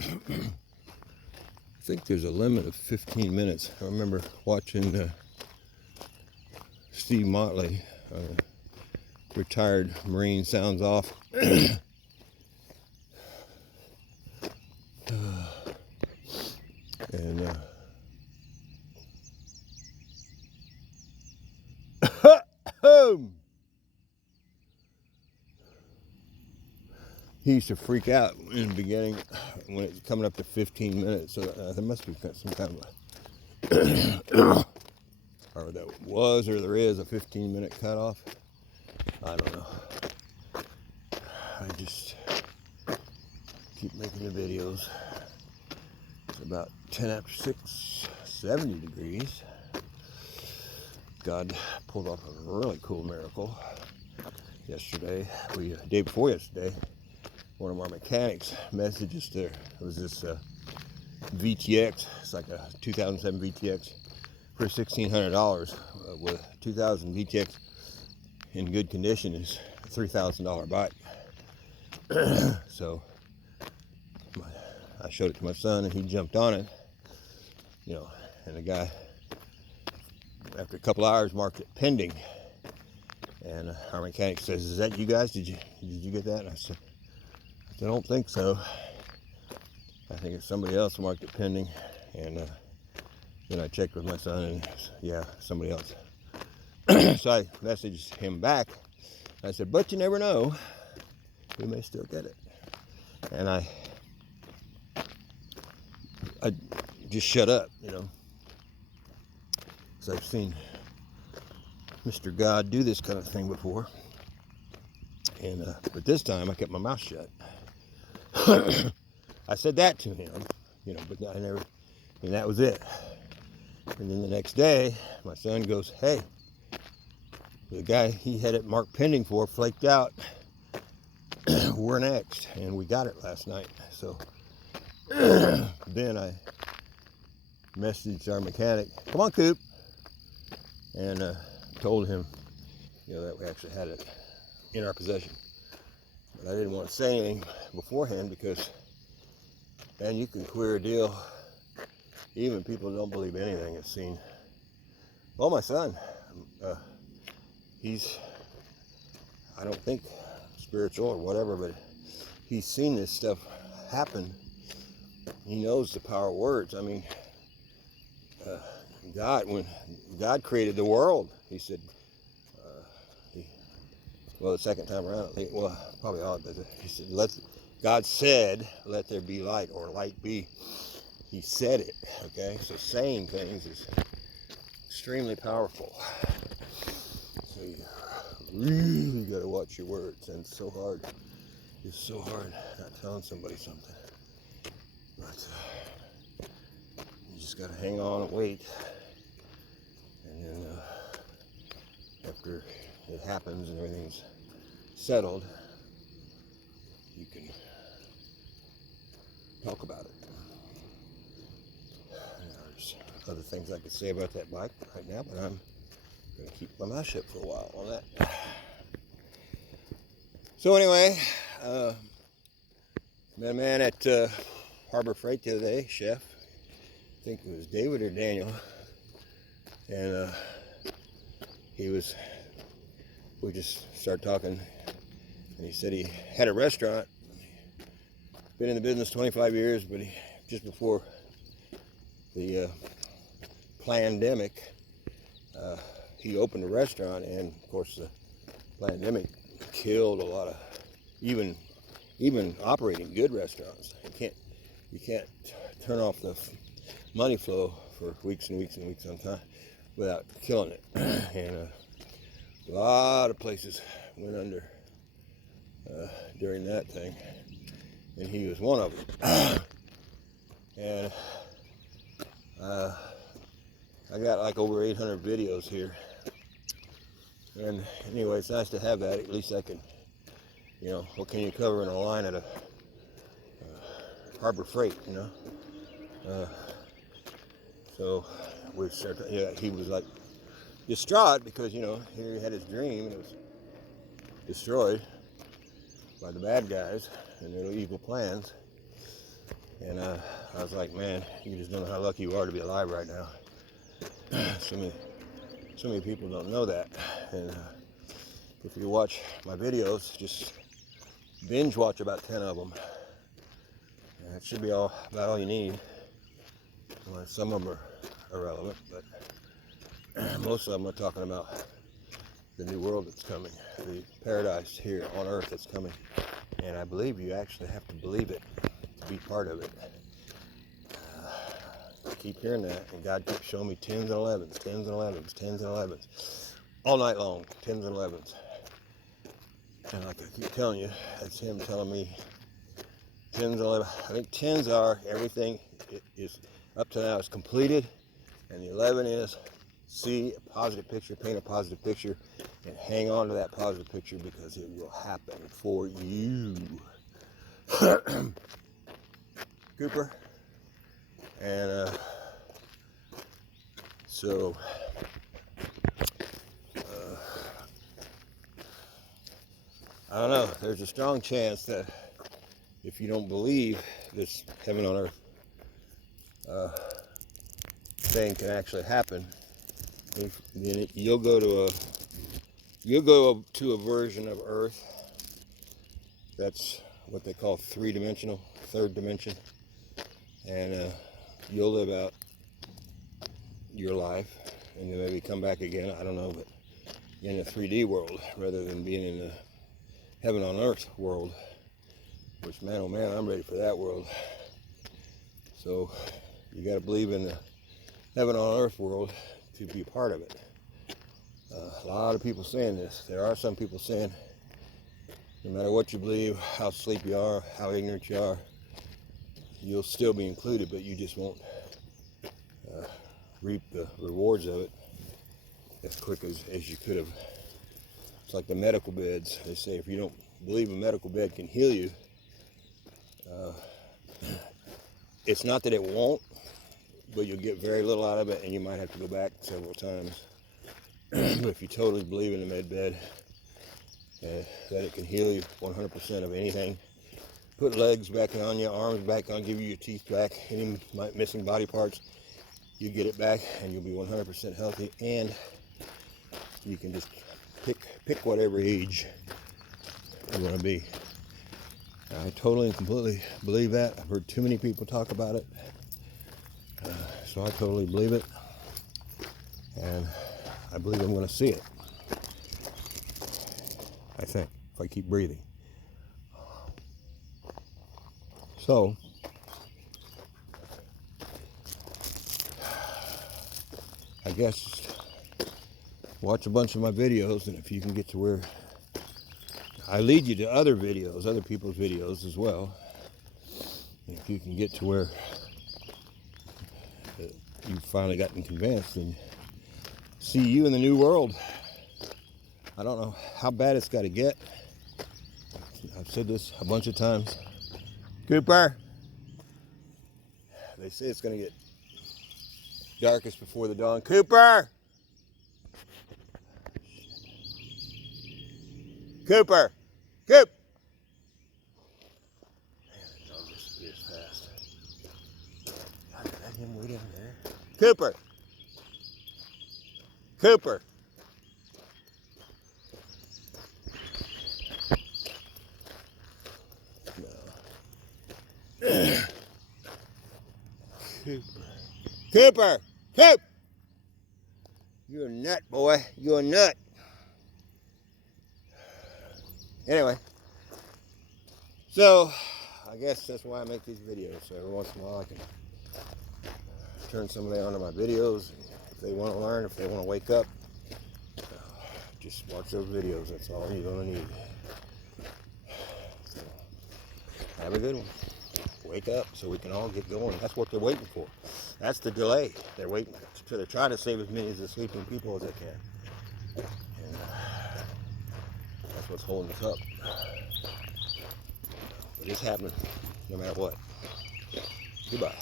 I think there's a limit of 15 minutes. I remember watching Steve Motley, retired Marine, sounds off. And he used to freak out in the beginning when it's coming up to 15 minutes. So there must be some kind of or that was, or there is a 15-minute cutoff. I don't know. I just keep making the videos. It's about 10 after 6, 70 degrees. God pulled off a really cool miracle yesterday. Day before yesterday, one of our mechanics messaged us there. It was this VTX. It's like a 2007 VTX for $1,600. With 2000 VTX in good condition is a $3,000 bike. So I showed it to my son and he jumped on it, and the guy, after a couple hours, marked it pending. And our mechanic says, "Is that you guys? Did you get that?" And I said, "I don't think so. I think it's somebody else who marked it pending." And then I checked with my son, and yeah, somebody else. So I messaged him back. I said, "But you never know. We may still get it." And I just shut up, because I've seen Mr. God do this kind of thing before. And but this time I kept my mouth shut. I said that to him, but I never, and that was it. And then the next day, my son goes, "Hey, the guy he had it marked pending for flaked out. We're next." And we got it last night. So then I messaged our mechanic, "Come on, Coop," and told him, that we actually had it in our possession. But I didn't want to say anything beforehand because, man, you can queer a deal. Even people who don't believe anything have seen. Well, my son, he's, I don't think spiritual or whatever, but he's seen this stuff happen. He knows the power of words. I mean, when God created the world, he said, the second time around, probably odd, but he said, God said, "Let there be light," or "light be." He said it, okay? So saying things is extremely powerful. So you really got to watch your words, and it's so hard. It's so hard not telling somebody something. But you just got to hang on and wait. And then after it happens and everything's settled, you can talk about it. There's other things I could say about that bike right now, but I'm going to keep my mouth shut for a while on that. So anyway, met a man at Harbor Freight the other day, chef. I think it was David or Daniel. And we just started talking, and he said he had a restaurant, been in the business 25 years, but just before the pandemic, he opened a restaurant, and of course the pandemic killed a lot of even operating good restaurants. You can't turn off the money flow for weeks and weeks and weeks on time without killing it. And a lot of places went under during that thing, and he was one of them. And I got like over 800 videos here, and anyway, it's nice to have that. At least I can, what can you cover in a line at a Harbor Freight, so we started. He was like distraught because here he had his dream and it was destroyed by the bad guys and their evil plans. And I was like, man, you just don't know how lucky you are to be alive right now. So many people don't know that. And if you watch my videos, just binge watch about 10 of them. And it should be about all you need. Well, some of them are irrelevant, but most of them are talking about the new world that's coming, the paradise here on earth that's coming. And I believe you actually have to believe it to be part of it. I keep hearing that, and God keeps showing me 10s and 11s, 10s and 11s, 10s and 11s, all night long, 10s and 11s. And like I keep telling you, that's Him telling me 10s and 11s. I think 10s are everything is up to now is completed, and the 11 is see a positive picture, paint a positive picture, and hang on to that positive picture because it will happen for you. Cooper. And so I don't know, there's a strong chance that if you don't believe this heaven on earth thing can actually happen, then you'll go to a version of Earth that's what they call three-dimensional, third dimension, and you'll live out your life and then maybe come back again, I don't know, but in a 3D world rather than being in the heaven on earth world, which, man, oh man, I'm ready for that world. So you got to believe in the heaven on earth world to be a part of it. A lot of people saying this. There are some people saying no matter what you believe, how asleep you are, how ignorant you are, you'll still be included, but you just won't reap the rewards of it as quick as you could have. It's like the medical beds. They say if you don't believe a medical bed can heal you, it's not that it won't, but you'll get very little out of it, and you might have to go back several times. But if you totally believe in the med bed, that it can heal you 100% of anything, put legs back on you, arms back on, give you your teeth back, any missing body parts, you get it back, and you'll be 100% healthy, and you can just pick whatever age you want to be. I totally and completely believe that. I've heard too many people talk about it, so I totally believe it, and I believe I'm going to see it. I think, if I keep breathing. So, I guess watch a bunch of my videos, and if you can get to where I lead you to other videos, other people's videos as well, and if you can get to where you've finally gotten convinced and see you in the new world. I don't know how bad it's got to get. I've said this a bunch of times. Cooper! They say it's going to get darkest before the dawn. Cooper! Cooper! Coop! Man, that dog disappears fast. God, is that him way down there? Cooper! Cooper! No. Cooper! Cooper! Coop! You're a nut, boy. You're a nut. Anyway, so I guess that's why I make these videos. So every once in a while I can turn somebody onto my videos. If they want to learn, if they want to wake up, just watch those videos. That's all you're going to need. So, have a good one. Wake up so we can all get going. That's what they're waiting for. That's the delay. They're waiting. They're trying to save as many of the sleeping people as they can. And that's what's holding us up. But it's happening no matter what. Goodbye.